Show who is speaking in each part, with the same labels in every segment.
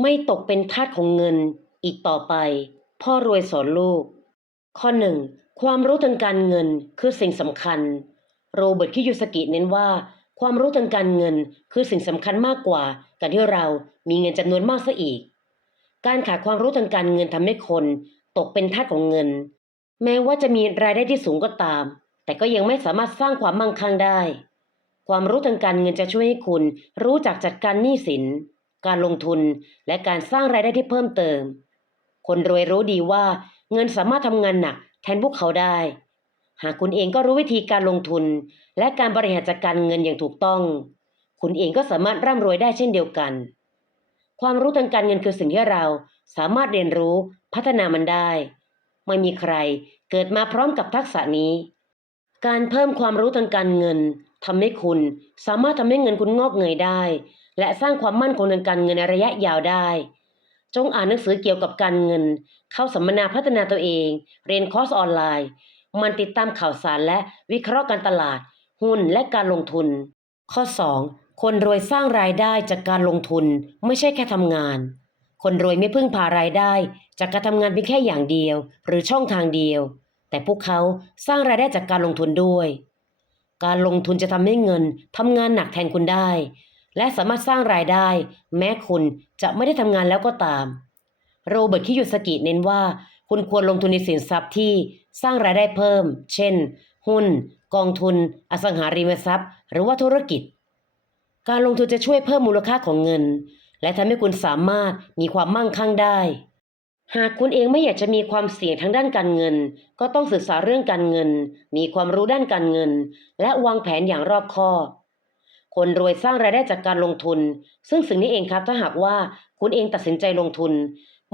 Speaker 1: ไม่ตกเป็นทาสของเงินอีกต่อไป พ่อรวยสอนลูก ข้อหนึ่งความรู้ทางการเงินคือสิ่งสำคัญ โรเบิร์ตคิโยสกิเน้นว่า ความรู้ทางการเงินคือสิ่งสำคัญมากกว่า การที่เรามีเงินจำนวนมากซะอีก การขาดความรู้ทางการเงินทำให้คนตกเป็นทาสของเงิน แม้ว่าจะมีรายได้ที่สูงก็ตาม แต่ก็ยังไม่สามารถสร้างความมั่งคั่งได้ ความรู้ทางการเงินจะช่วยให้คุณรู้จักจัดการหนี้สิน การลงทุนและการสร้างรายได้ที่เพิ่มเติม คนรวยรู้ดีว่าเงินสามารถทำงานหนักแทนพวกเขาได้ หากคุณเองก็รู้วิธีการลงทุน และการบริหารจัดการเงินอย่างถูกต้อง คุณเองก็สามารถร่ำรวยได้เช่นเดียวกัน ความรู้ทางการเงินคือสิ่งที่เราสามารถเรียนรู้พัฒนามันได้ ไม่มีใครเกิดมาพร้อมกับทักษะนี้ การเพิ่มความรู้ทางการเงินทำให้คุณสามารถทำให้เงินคุณงอกเงยได้ และสร้างความมั่นคงทางการเงินในระยะยาวได้ จงอ่านหนังสือเกี่ยวกับการเงิน เข้าสัมมนาพัฒนาตัวเอง เรียนคอร์สออนไลน์ มันติดตามข่าวสารและวิเคราะห์การตลาด หุ้นและการลงทุน ข้อ 2. คนรวยสร้างรายได้จากการลงทุนไม่ใช่แค่ทำงาน คนรวยไม่พึ่งพารายได้ จากการทำงานเพียงแค่อย่างเดียว หรือช่องทางเดียว แต่พวกเขาสร้างรายได้จากการลงทุนด้วย การลงทุนจะทำให้เงินทำงานหนักแทนคุณได้ และสามารถสร้างรายได้ แม้คุณจะไม่ได้ทำงานแล้วก็ตาม โรเบิร์ตคิโยสกิเน้นว่า คุณควรลงทุนในสินทรัพย์ที่สร้างรายได้เพิ่ม เช่น หุ้น กองทุน อสังหาริมทรัพย์ หรือว่าธุรกิจ การลงทุนจะช่วยเพิ่มมูลค่าของเงิน และทำให้คุณสามารถมีความมั่งคั่งได้ หากคุณเองไม่อยากจะมีความเสี่ยงทางด้านการเงิน ก็ต้องศึกษาเรื่องการเงิน มีความรู้ด้านการเงิน และวางแผนอย่างรอบคอบ คนรวยสร้างรายได้จากการลงทุน ซึ่งสิ่งนี้เองครับถ้าหากว่าคุณเองตัดสินใจลงทุน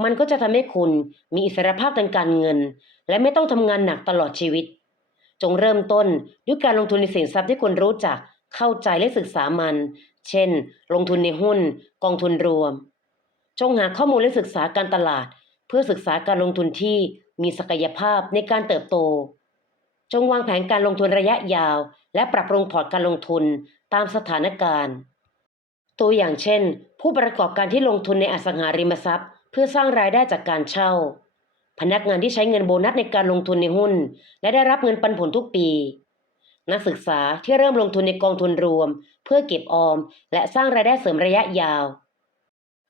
Speaker 1: มันก็จะทำให้คุณมีอิสรภาพทางการเงิน และไม่ต้องทำงานหนักตลอดชีวิต จงเริ่มต้นด้วยการลงทุนในสินทรัพย์ที่คุณรู้จัก เข้าใจและศึกษามัน เช่น ลงทุนในหุ้น กองทุนรวม จงหาข้อมูลและศึกษาการตลาด เพื่อศึกษาการลงทุนที่มีศักยภาพในการเติบโต จงวางแผนการลงทุนระยะยาว และปรับปรุงพอร์ตการลงทุนตามสถานการณ์ ตัวอย่างเช่น ผู้ประกอบการที่ลงทุนในอสังหาริมทรัพย์ เพื่อสร้างรายได้จากการเช่า พนักงานที่ใช้เงินโบนัสในการลงทุนในหุ้น และได้รับเงินปันผลทุกปี นักศึกษาที่เริ่มลงทุนในกองทุนรวม เพื่อเก็บออม และสร้างรายได้เสริมระยะยาว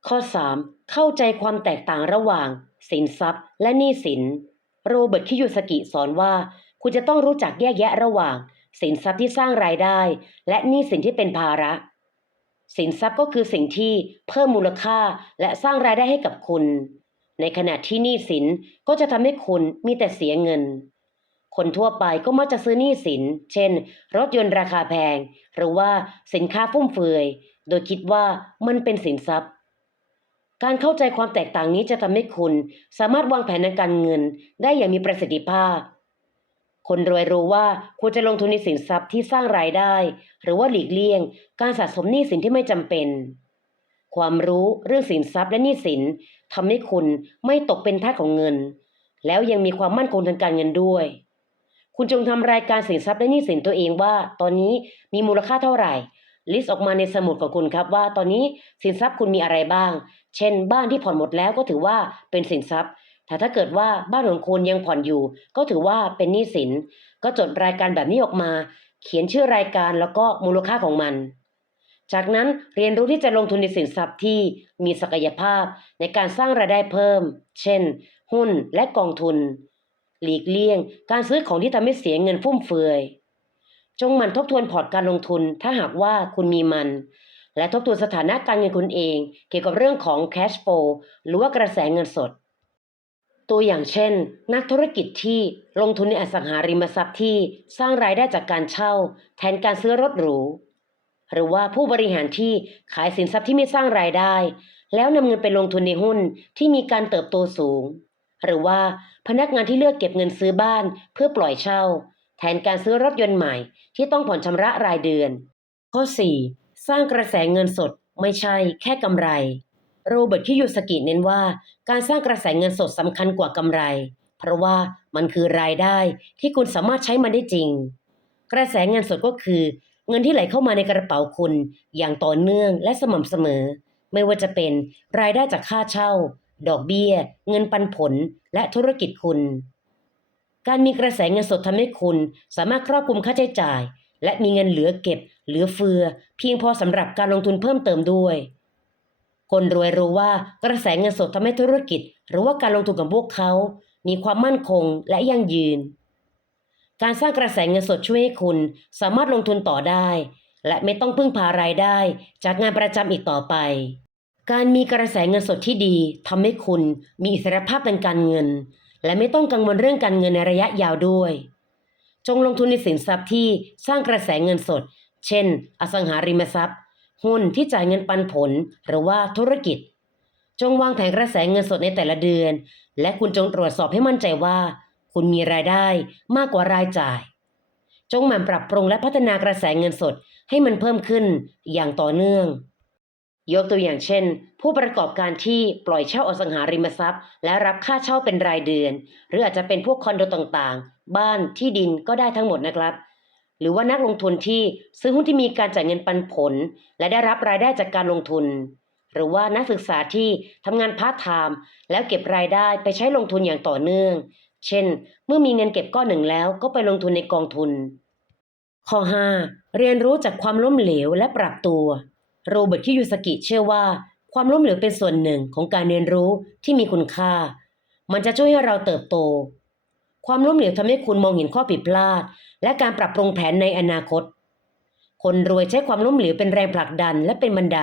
Speaker 1: ข้อ 3. เข้าใจความแตกต่างระหว่าง สินทรัพย์ และหนี้สิน โรเบิร์ตคิโยสกิสอนว่า คุณจะต้องรู้จักแยกแยะระหว่าง สินทรัพย์ที่สร้างรายได้ และหนี้สินที่เป็นภาระ สินทรัพย์ก็คือสิ่งที่เพิ่มมูลค่าและสร้างรายได้ให้กับคุณ ในขณะที่หนี้สินก็จะทำให้คุณมีแต่เสียเงิน คนทั่วไปก็มักจะซื้อหนี้สิน เช่น รถยนต์ราคาแพง หรือว่าสินค้าฟุ่มเฟือย โดยคิดว่ามันเป็นสินทรัพย์การเข้าใจความแตกต่างนี้จะทำให้คุณ สามารถวางแผนทางการเงินได้อย่างมีประสิทธิภาพ คนรวยรู้ว่าควรจะลงทุนในสินทรัพย์ที่สร้างรายได้ หรือว่าหลีกเลี่ยง การสะสมหนี้สินที่ไม่จำเป็น ความรู้เรื่องสินทรัพย์และหนี้สินทำให้คุณไม่ตกเป็นทาสของเงิน แล้วยังมีความมั่นคงทางการเงินด้วย คุณจงทำรายการสินทรัพย์และหนี้สินตัวเองว่า ตอนนี้มีมูลค่าเท่าไหร่ลิสต์ออกมาในสมุดของคุณครับว่าตอนนี้สินทรัพย์คุณมีอะไรบ้าง เช่น บ้านที่ผ่อนหมดแล้วก็ถือว่าเป็นสินทรัพย์ แต่ถ้าเกิดว่าบ้านของคุณยังผ่อนอยู่ ก็ถือว่าเป็นหนี้สิน ก็จดรายการแบบนี้ออกมา เขียนชื่อรายการแล้วก็มูลค่าของมัน จากนั้นเรียนรู้ที่จะลงทุนในสินทรัพย์ที่มีศักยภาพในการสร้างรายได้เพิ่ม เช่น หุ้นและกองทุน หลีกเลี่ยง การซื้อของที่ทำให้เสียเงินฟุ่มเฟือย จงมั่นทบทวนพอร์ตการลงทุนถ้าหากว่าคุณมีมันและทบทวนสถานะการเงินคุณเอง เกี่ยวกับเรื่องของ cash flow หรือว่ากระแสเงินสด ตัวอย่างเช่น นักธุรกิจที่ลงทุนในอสังหาริมทรัพย์ที่สร้างรายได้จากการเช่า แทนการซื้อรถหรู หรือว่าผู้บริหารที่ขายสินทรัพย์ที่ไม่สร้างรายได้ แล้วนำเงินไปลงทุนในหุ้นที่มีการเติบโตสูง หรือว่าพนักงานที่เลือกเก็บเงินซื้อบ้านเพื่อปล่อยเช่า แทนการซื้อรถยนต์ใหม่ที่ต้องผ่อนชำระรายเดือน ข้อ 4. สร้างกระแสเงินสดไม่ใช่แค่กำไร โรเบิร์ตคิโยสกิเน้นว่าการสร้างกระแสเงินสดสำคัญกว่ากำไร เพราะว่ามันคือรายได้ที่คุณสามารถใช้มันได้จริง กระแสเงินสดก็คือ เงินที่ไหลเข้ามาในกระเป๋าคุณ อย่างต่อเนื่องและสม่ำเสมอ ไม่ว่าจะเป็นรายได้จากค่าเช่า ดอกเบี้ย เงินปันผล และธุรกิจคุณ การมีกระแสเงินสดทำให้คุณ สามารถครอบคลุมค่าใช้จ่าย และมีเงินเหลือเก็บ เหลือเฟือ เพียงพอสำหรับการลงทุนเพิ่มเติมด้วย คนรวยรู้ว่ากระแสเงินสดทำให้ธุรกิจ หรือว่าการลงทุนของพวกเขา มีความมั่นคงและยั่งยืน การสร้างกระแสเงินสดช่วยให้คุณสามารถลงทุนต่อได้ และไม่ต้องพึ่งพารายได้ จากงานประจำอีกต่อไป การมีกระแสเงินสดที่ดีทำให้คุณมีอิสรภาพทางการเงิน และไม่ต้องกังวลเรื่องการเงินในระยะยาวด้วย จงลงทุนในสินทรัพย์ที่สร้างกระแสเงินสด เช่น อสังหาริมทรัพย์ หุ้นที่จ่ายเงินปันผลหรือว่าธุรกิจ จงวางแผนกระแสเงินสดในแต่ละเดือน และคุณจงตรวจสอบให้มั่นใจว่า คุณมีรายได้มากกว่ารายจ่าย จงหมั่นปรับปรุงและพัฒนากระแสเงินสดให้มันเพิ่มขึ้นอย่างต่อเนื่อง ยกตัวอย่างเช่น ผู้ประกอบการที่ปล่อยเช่าอสังหาริมทรัพย์ และรับค่าเช่าเป็นรายเดือน หรืออาจจะเป็นพวกคอนโดต่างๆ บ้านที่ดินก็ได้ทั้งหมดนะครับ หรือว่านักลงทุนที่ซื้อหุ้นที่มีการจ่ายเงินปันผล และได้รับรายได้จากการลงทุน หรือว่านักศึกษาที่ทำงานพาร์ทไทม์แล้วเก็บรายได้ไปใช้ลงทุนอย่างต่อเนื่อง เช่น เมื่อมีเงินเก็บก้อนหนึ่งแล้วก็ไปลงทุนในกองทุน ข้อ 5. เรียนรู้จากความล้มเหลวและปรับตัว โรเบิร์ตคิยูสกิเชื่อว่า ความล้มเหลวเป็นส่วนหนึ่งของการเรียนรู้ที่มีคุณค่า มันจะช่วยให้เราเติบโต ความล้มเหลวทำให้คุณมองเห็นข้อผิดพลาด และการปรับปรุงแผนในอนาคต คนรวยใช้ความล้มเหลวเป็นแรงผลักดันและเป็นบันได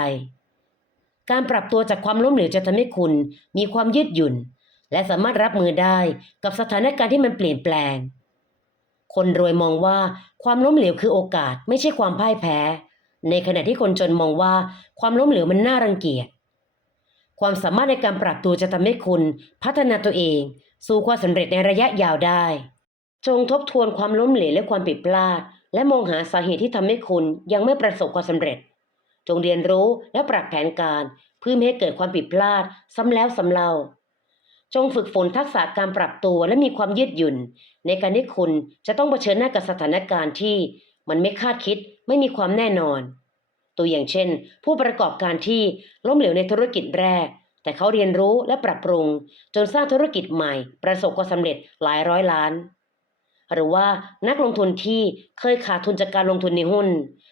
Speaker 1: การปรับตัวจากความล้มเหลวจะทำให้คุณมีความยืดหยุ่น และสามารถรับมือได้กับสถานการณ์ที่มันเปลี่ยนแปลง คนรวยมองว่าความล้มเหลวคือโอกาสไม่ใช่ความพ่ายแพ้ ในขณะที่คนจนมองว่าความล้มเหลวมันน่ารังเกียจความสามารถในการปรับตัวจะทำให้คุณพัฒนาตัวเอง สู่ความสำเร็จในระยะยาวได้ จงทบทวนความล้มเหลวและความผิดพลาด และมองหาสาเหตุที่ทำให้คุณยังไม่ประสบความสำเร็จ จงเรียนรู้และปรับแผนการ เพื่อไม่ให้เกิดความผิดพลาดซ้ำแล้วซ้ำเล่า จงฝึกฝนทักษะการปรับตัวและมีความยืดหยุ่น ในการที่คุณจะต้องเผชิญหน้ากับสถานการณ์ที่มันไม่คาดคิดไม่มีความแน่นอน ตัวอย่างเช่น ผู้ประกอบการที่ล้มเหลวในธุรกิจแรก แต่เขาเรียนรู้และปรับปรุง จนสร้างธุรกิจใหม่ ประสบความสำเร็จหลายร้อยล้าน หรือว่านักลงทุนที่เคยขาดทุนจากการลงทุนในหุ้น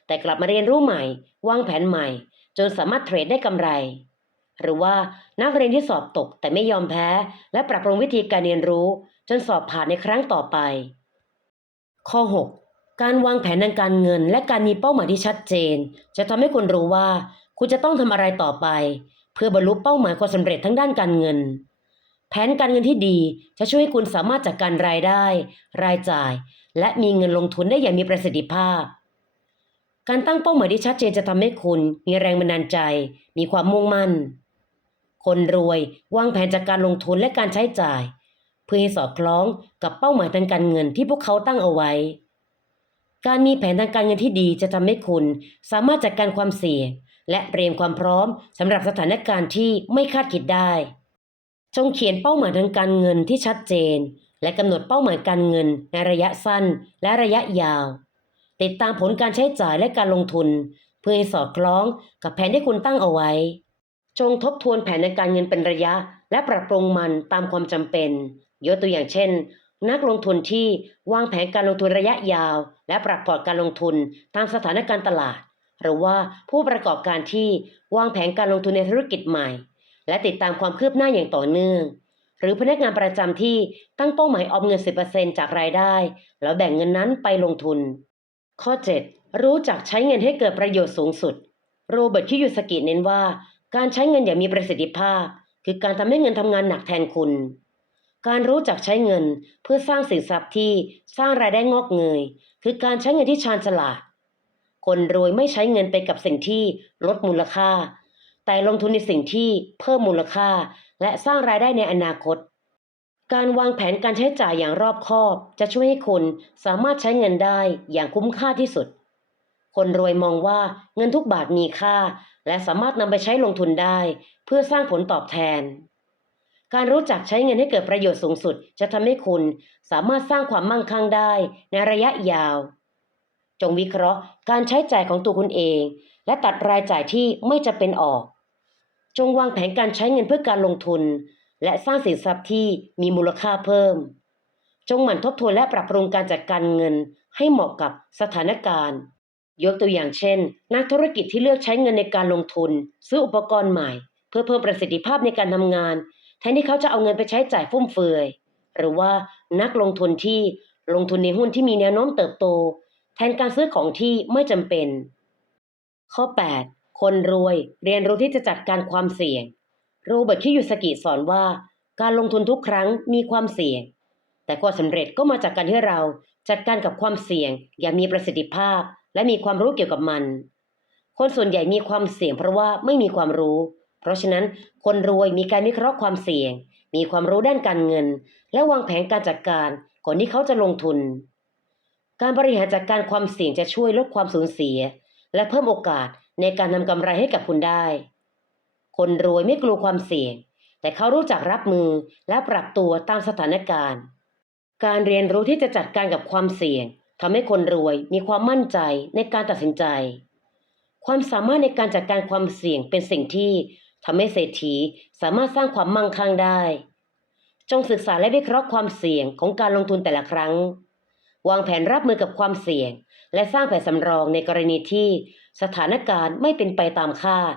Speaker 1: แต่กลับมาเรียนรู้ใหม่ วางแผนใหม่ จนสามารถเทรดได้กำไร หรือว่านักเรียนที่สอบตกแต่ไม่ยอมแพ้ และปรับปรุงวิธีการเรียนรู้ จนสอบผ่านในครั้งต่อไป ข้อ 6 การวางแผนทางการเงิน และการมีเป้าหมายที่ชัดเจน จะทำให้คุณรู้ว่า คุณจะต้องทำอะไรต่อไป เพื่อบรรลุเป้าหมายความสำเร็จทั้งด้านการเงิน แผนการเงินที่ดีจะช่วยให้คุณสามารถจัดการรายได้ รายจ่าย และมีเงินลงทุนได้อย่างมีประสิทธิภาพ การตั้งเป้าหมายที่ชัดเจนจะทำให้คุณมีแรงบันดาลใจ มีความมุ่งมั่น คนรวยวางแผนจากการลงทุนและการใช้จ่าย เพื่อให้สอดคล้องกับเป้าหมายทางการเงินที่พวกเขาตั้งเอาไว้การมีแผนทางการเงินที่ดีจะทำให้คุณสามารถจัดการความเสี่ยง และเตรียมความพร้อมสำหรับสถานการณ์ที่ไม่คาดคิดได้ จงเขียนเป้าหมายทางการเงินที่ชัดเจน และกำหนดเป้าหมายการเงินในระยะสั้นและระยะยาว ติดตามผลการใช้จ่ายและการลงทุน เพื่อให้สอดคล้องกับแผนที่คุณตั้งเอาไว้ จงทบทวนแผนในการเงินเป็นระยะ และปรับปรุงมันตามความจำเป็น ยกตัวอย่างเช่น นักลงทุนที่วางแผนการลงทุนระยะยาว และปรับพอร์ตการลงทุนตามสถานการณ์ตลาด หรือว่าผู้ประกอบการที่วางแผนการลงทุนในธุรกิจใหม่ และติดตามความคืบหน้าอย่างต่อเนื่อง หรือพนักงานประจำที่ตั้งเป้าหมายออมเงิน 10%จากรายได้ แล้วแบ่งเงินนั้นไปลงทุน ข้อ 7 รู้จักใช้เงินให้เกิดประโยชน์สูงสุด โรเบิร์ตคิยูสกิเน้นว่า การใช้เงินอย่างมีประสิทธิภาพ คือการทำให้เงินทำงานหนักแทนคุณการรู้จักใช้เงินเพื่อสร้างสินทรัพย์ที่สร้างรายได้งอกเงย คือการใช้เงินที่ชาญฉลาด คนรวยไม่ใช้เงินไปกับสิ่งที่ลดมูลค่า แต่ลงทุนในสิ่งที่เพิ่มมูลค่า และสร้างรายได้ในอนาคต การวางแผนการใช้จ่ายอย่างรอบคอบ จะช่วยให้คุณสามารถใช้เงินได้อย่างคุ้มค่าที่สุด คนรวยมองว่าเงินทุกบาทมีค่า และสามารถนำไปใช้ลงทุนได้ เพื่อสร้างผลตอบแทนการรู้จักใช้เงินให้เกิดประโยชน์สูงสุด จะทำให้คุณสามารถสร้างความมั่งคั่งได้ในระยะยาว จงวิเคราะห์การใช้จ่ายของตัวคุณเอง และตัดรายจ่ายที่ไม่จะเป็นออก จงวางแผนการใช้เงินเพื่อการลงทุน และสร้างสินทรัพย์ที่มีมูลค่าเพิ่ม จงหมั่นทบทวนและปรับปรุงการจัดการเงินให้เหมาะกับสถานการณ์ ยกตัวอย่างเช่น นักธุรกิจที่เลือกใช้เงินในการลงทุน ซื้ออุปกรณ์ใหม่ เพื่อเพิ่มประสิทธิภาพในการทำงาน แทนที่เขาจะเอาเงินไปใช้จ่ายฟุ่มเฟือย หรือว่านักลงทุนที่ลงทุนในหุ้นที่มีแนวโน้มเติบโต แทนการซื้อของที่ไม่จำเป็น ข้อ 8 คนรวยเรียนรู้ที่จะจัดการความเสี่ยง โรเบิร์ตคิยุสกิสอนว่า การลงทุนทุกครั้งมีความเสี่ยง แต่ความสำเร็จก็มาจากการที่เราจัดการกับความเสี่ยง อย่างมีประสิทธิภาพ และมีความรู้เกี่ยวกับมัน คนส่วนใหญ่มีความเสี่ยงเพราะว่าไม่มีความรู้ เพราะฉะนั้นคนรวยมีการวิเคราะห์ความเสี่ยง มีความรู้ด้านการเงิน และวางแผนการจัดการก่อนที่เขาจะลงทุน การบริหารจัดการความเสี่ยงจะช่วยลดความสูญเสีย และเพิ่มโอกาสในการนำกำไรให้กับคุณได้ คนรวยไม่กลัวความเสี่ยง แต่เขารู้จักรับมือและปรับตัวตามสถานการณ์ การเรียนรู้ที่จะจัดการกับความเสี่ยงทำให้คนรวยมีความมั่นใจในการตัดสินใจ ความสามารถในการจัดการความเสี่ยงเป็นสิ่งที่ทำให้เศรษฐีสามารถสร้างความมั่งคั่งได้ จงศึกษาและวิเคราะห์ความเสี่ยงของการลงทุนแต่ละครั้ง วางแผนรับมือกับความเสี่ยง และสร้างแผนสำรองในกรณีที่สถานการณ์ไม่เป็นไปตามคาด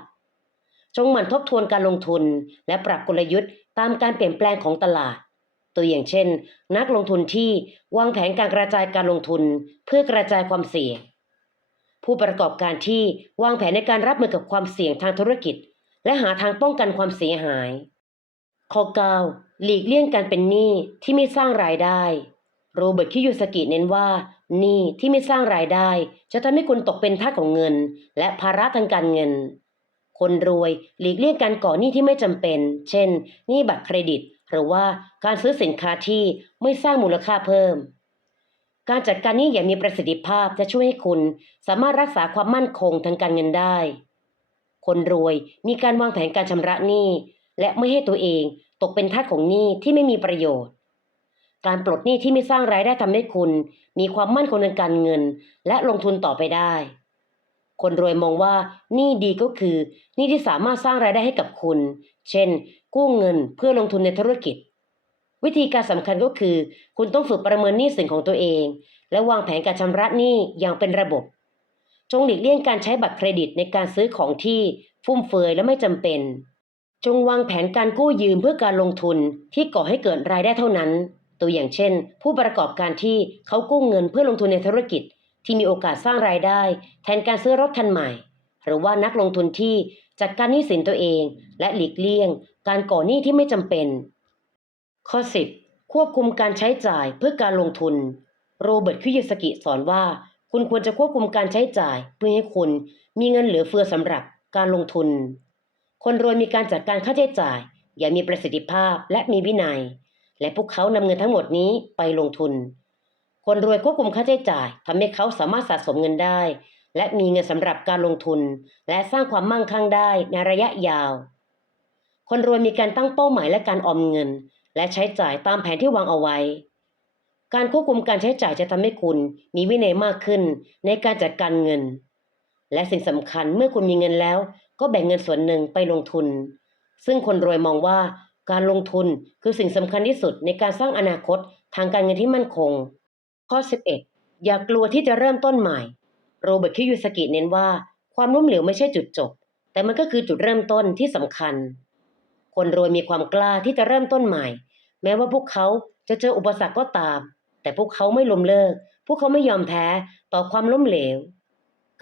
Speaker 1: จงหมั่นทบทวนการลงทุน และปรับกลยุทธ์ตามการเปลี่ยนแปลงของตลาด ตัวอย่างเช่น นักลงทุนที่วางแผนการกระจายการลงทุนเพื่อกระจายความเสี่ยง ผู้ประกอบการที่วางแผนในการรับมือกับความเสี่ยงทางธุรกิจ และหาทางป้องกันความเสียหายข้อ9หลีกเลี่ยงการเป็นหนี้ที่ไม่สร้างรายได้ โรเบิร์ตคิยุสกิเน้นว่าหนี้ที่ไม่สร้างรายได้ จะทำให้คุณตกเป็นทาสของเงิน และภาระทางการเงิน คนรวยหลีกเลี่ยงการก่อหนี้ที่ไม่จำเป็น เช่นหนี้บัตรเครดิต หรือว่าการซื้อสินค้าที่ไม่สร้างมูลค่าเพิ่ม การจัดการหนี้อย่างมีประสิทธิภาพจะช่วยให้คุณสามารถรักษาความมั่นคงทางการเงินได้ คนรวยมีการวางแผนการชำระหนี้และไม่ให้ตัวเองตกเป็นทาสของหนี้ที่ไม่มีประโยชน์ การปลดหนี้ที่ไม่สร้างรายได้ทำให้คุณ มีความมั่นคงทางการเงิน และลงทุนต่อไปได้ คนรวยมองว่าหนี้ดีก็คือหนี้ที่สามารถสร้างรายได้ให้กับคุณ เช่น กู้เงินเพื่อลงทุนในธุรกิจ วิธีการสำคัญก็คือ คุณต้องฝึกประเมินหนี้สินของตัวเอง และวางแผนการชำระหนี้อย่างเป็นระบบ จงหลีกเลี่ยงการใช้บัตรเครดิตในการซื้อของที่ฟุ่มเฟือยและไม่จำเป็น จงวางแผนการกู้ยืมเพื่อการลงทุนที่ก่อให้เกิดรายได้เท่านั้น ตัวอย่างเช่น ผู้ประกอบการที่เขากู้เงินเพื่อลงทุนในธุรกิจที่มีโอกาสสร้างรายได้ แทนการซื้อรถคันใหม่ หรือว่านักลงทุนที่จัดการหนี้สินตัวเอง และหลีกเลี่ยง การก่อหนี้ที่ไม่จำเป็น ข้อ 10 ควบคุมการใช้จ่ายเพื่อการลงทุน โรเบิร์ตคิยสกิสอนว่า คุณควรจะควบคุมการใช้จ่ายเพื่อให้คุณมีเงินเหลือเฟือสำหรับการลงทุน คนรวยมีการจัดการค่าใช้จ่าย อย่างมีประสิทธิภาพและมีวินัย และพวกเขานำเงินทั้งหมดนี้ไปลงทุน คนรวยควบคุมค่าใช้จ่ายทำให้เขาสามารถสะสมเงินได้ และมีเงินสำหรับการลงทุน และสร้างความมั่งคั่งได้ในระยะยาว คนรวยมีการตั้งเป้าหมายและการออมเงิน และใช้จ่ายตามแผนที่วางเอาไว้ การควบคุมการใช้จ่ายจะทำให้คุณมีวินัยมากขึ้นในการจัดการเงิน และสิ่งสำคัญเมื่อคุณมีเงินแล้ว ก็แบ่งเงินส่วนหนึ่งไปลงทุน ซึ่งคนรวยมองว่า การลงทุนคือสิ่งสำคัญที่สุดในการสร้างอนาคตทางการเงินที่มั่นคง ข้อ 11 อย่ากลัวที่จะเริ่มต้นใหม่ โรเบิร์ตคิยูสกิเน้นว่า ความล้มเหลวไม่ใช่จุดจบ แต่มันก็คือจุดเริ่มต้นที่สำคัญ คนรวยมีความกล้าที่จะเริ่มต้นใหม่ แม้ว่าพวกเขาจะเจออุปสรรคก็ตาม แต่พวกเขาไม่ล้มเลิก พวกเขาไม่ยอมแพ้ต่อความล้มเหลว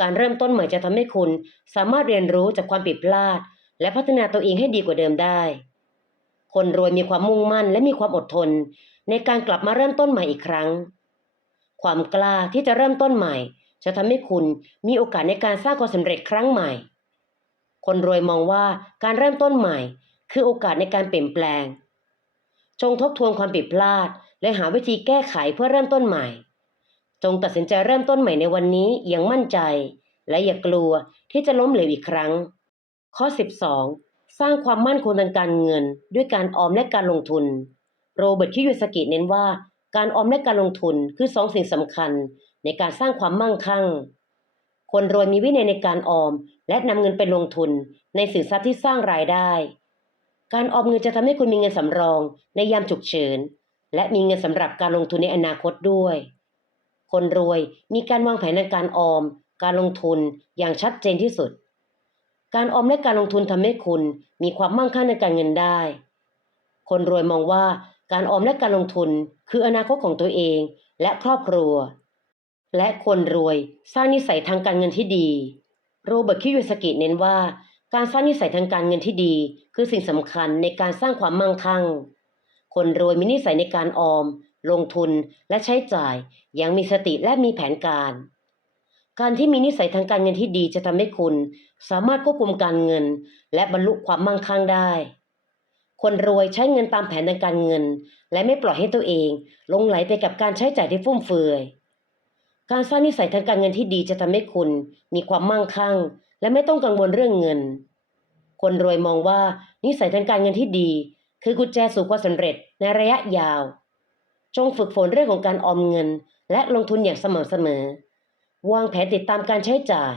Speaker 1: การเริ่มต้นใหม่จะทำให้คุณ สามารถเรียนรู้จากความผิดพลาด และพัฒนาตัวเองให้ดีกว่าเดิมได้ คนรวยมีความมุ่งมั่นและมีความอดทน ในการกลับมาเริ่มต้นใหม่อีกครั้ง ความกล้าที่จะเริ่มต้นใหม่ จะทำให้คุณมีโอกาสในการสร้างความสำเร็จครั้งใหม่ คนรวยมองว่าการเริ่มต้นใหม่ คือโอกาสในการเปลี่ยนแปลง จงทบทวนความผิดพลาด และหาวิธีแก้ไขเพื่อเริ่มต้นใหม่ จงตัดสินใจเริ่มต้นใหม่ในวันนี้อย่างมั่นใจ และอย่ากลัวที่จะล้มเหลวอีกครั้ง ข้อ 12 สร้างความมั่นคงทางการเงิน ด้วยการออมและการลงทุน โรเบิร์ตคิยูสกิเน้นว่าการออมและการลงทุนคือสองสิ่งสำคัญในการสร้างความมั่งคั่ง คนรวยมีวินัยในการออม และนำเงินไปลงทุนในสินทรัพย์ที่สร้างรายได้ การออมเงินจะทำให้คุณมีเงินสำรองในยามฉุกเฉิน และมีเงินสำหรับการลงทุนในอนาคตด้วย คนรวยมีการวางแผนในการออม การลงทุนอย่างชัดเจนที่สุด การออมและการลงทุนทำให้คุณมีความมั่งคั่งในการเงินได้ คนรวยมองว่าการออมและการลงทุนคืออนาคตของตัวเองและครอบครัว และคนรวยสร้างนิสัยทางการเงินที่ดี โรเบิร์ตคิโยสกิเน้นว่า การสร้างนิสัยทางการเงินที่ดี คือสิ่งสำคัญในการสร้างความมั่งคั่ง คนรวยมีนิสัยในการออม ลงทุนและใช้จ่ายอย่างมีสติและมีแผนการ การที่มีนิสัยทางการเงินที่ดีจะทำให้คุณ สามารถควบคุมการเงิน และบรรลุความมั่งคั่งได้ คนรวยใช้เงินตามแผนทางการเงิน และไม่ปล่อยให้ตัวเองลงไหลไปกับการใช้จ่ายที่ฟุ่มเฟือย การสร้างนิสัยทางการเงินที่ดีจะทำให้คุณมีความมั่งคั่ง และไม่ต้องกังวลเรื่องเงิน คนรวยมองว่านิสัยทางการเงินที่ดี คือกุญแจสู่ความสำเร็จในระยะยาว จงฝึกฝนเรื่องของการออมเงิน และลงทุนอย่างสม่ำเสมอ วางแผนติดตามการใช้จ่าย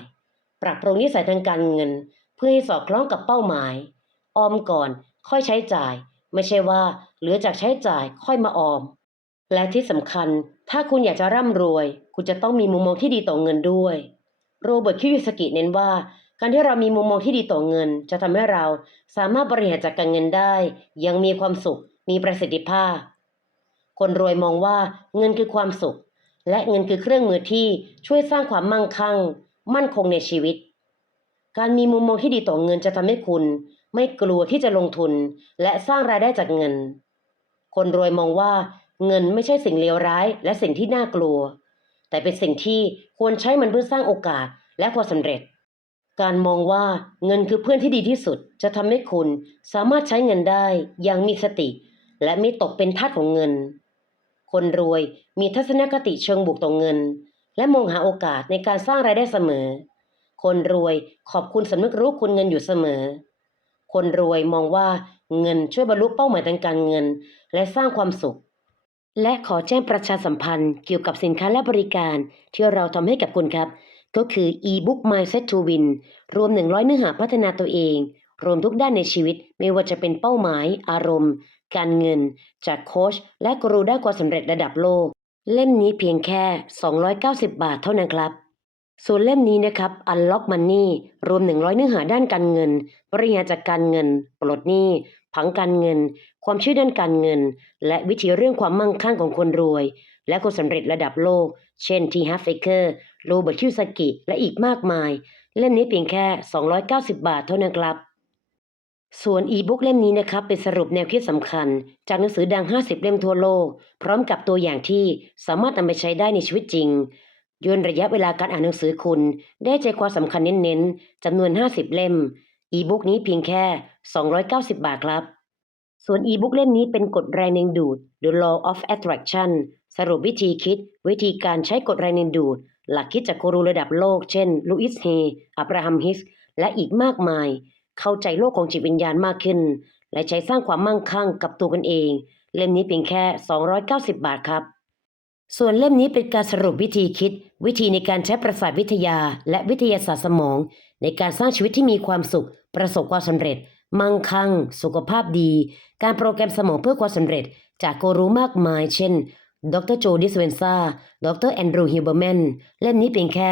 Speaker 1: ปรับปรุงนิสัยทางการเงิน เพื่อให้สอดคล้องกับเป้าหมาย ออมก่อนค่อยใช้จ่าย ไม่ใช่ว่าเหลือจากใช้จ่ายค่อยมาออม และที่สำคัญถ้าคุณอยากจะร่ำรวย คุณจะต้องมีมุมมองที่ดีต่อเงินด้วย โรเบิร์ตคิวิสกิเน้นว่า การที่เรามีมุมมองที่ดีต่อเงิน จะทำให้เราสามารถบริหารจัดการเงินได้ ยังมีความสุข มีประสิทธิภาพ คนรวยมองว่าเงินคือความสุข และเงินคือเครื่องมือที่ช่วยสร้างความมั่งคั่ง มั่นคงในชีวิต การมีมุมมองที่ดีต่อเงินจะทำให้คุณ ไม่กลัวที่จะลงทุน และสร้างรายได้จากเงิน คนรวยมองว่าเงินไม่ใช่สิ่งเลวร้าย และสิ่งที่น่ากลัว แต่เป็นสิ่งที่ควรใช้มันเพื่อสร้างโอกาสและความสำเร็จ การมองว่าเงินคือเพื่อนที่ดีที่สุด จะทำให้คุณสามารถใช้เงินได้อย่างมีสติ และไม่ตกเป็นทาสของเงิน คนรวยมีทัศนคติเชิงบวกต่อเงิน และมองหาโอกาสในการสร้างรายได้เสมอ คนรวยขอบคุณสำนึกรู้คุณเงินอยู่เสมอ คนรวยมองว่าเงินช่วยบรรลุเป้าหมายทางการเงิน และสร้างความสุข และขอแจ้งประชาสัมพันธ์เกี่ยวกับสินค้าและบริการ ที่เราทำให้กับคุณครับ ก็คือ e-book Mindset to Win รวม 100 เนื้อหาพัฒนาตัวเอง รวมทุกด้านในชีวิตไม่ว่าจะเป็นเป้าหมาย อารมณ์ การเงิน จากโค้ชและกรูด้านความสำเร็จระดับโลก เล่มนี้เพียงแค่ 290 บาทเท่านั้นครับ ส่วนเล่มนี้นะครับ Unlock Money รวม 100 เนื้อหาด้านการเงิน บริหารจัดการเงิน ปลดหนี้ผังการเงิน ความเชื่อด้านการเงิน และวิธีเรื่องความมั่งคั่งของคนรวย และคนสำเร็จระดับโลก เช่น T. Harv Eker โรเบิร์ตคิวสกิ และอีกมากมาย เล่มนี้เพียงแค่ 290 บาทเท่านั้นครับ ส่วนอีบุ๊กเล่มนี้นะครับเป็นสรุปแนวคิดสำคัญ จากหนังสือดัง 50 เล่มทั่วโลก พร้อมกับตัวอย่างที่สามารถนำไปใช้ได้ในชีวิตจริงย่นระยะเวลาการอ่านหนังสือคุณ ได้ใจความสำคัญเน้นๆจำนวน 50 เล่ม อีบุ๊กนี้เพียงแค่ 290 บาทครับ ส่วนอีบุ๊กเล่มนี้เป็นกฎแรงดึงดูด The Law of Attraction สรุปวิธีคิด วิธีการใช้กฎแรงดึงดูด หลักคิดจากกูรูระดับโลก เช่นลูอิสเฮอับราฮัมฮิสและอีกมากมาย เข้าใจโลกของจิตวิญญาณมากขึ้น และใช้สร้างความมั่งคั่งกับตัวกันเอง เล่มนี้เพียงแค่ 290 บาทครับ ส่วนเล่มนี้เป็นการสรุปวิธีคิด วิธีในการใช้ประสาทวิทยา และวิทยาศาสตร์สมอง ในการสร้างชีวิตที่มีความสุข ประสบความสำเร็จ มั่งคั่ง สุขภาพดี การโปรแกรมสมองเพื่อความสำเร็จ จากกูรูมากมาย เช่นดรโจดิสเวนซาดรแอนดรูฮิวเบอร์แมน เล่มนี้เพียงแค่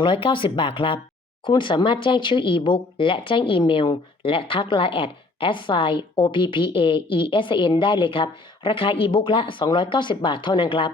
Speaker 1: 290 บาทครับ คุณสามารถแจ้งชื่ออีบุ๊กและแจ้งอีเมล และทักไลน์แอด s i o p p a e s n ได้เลยครับ ราคาอีบุ๊กละ 290 บาทเท่านั้นครับ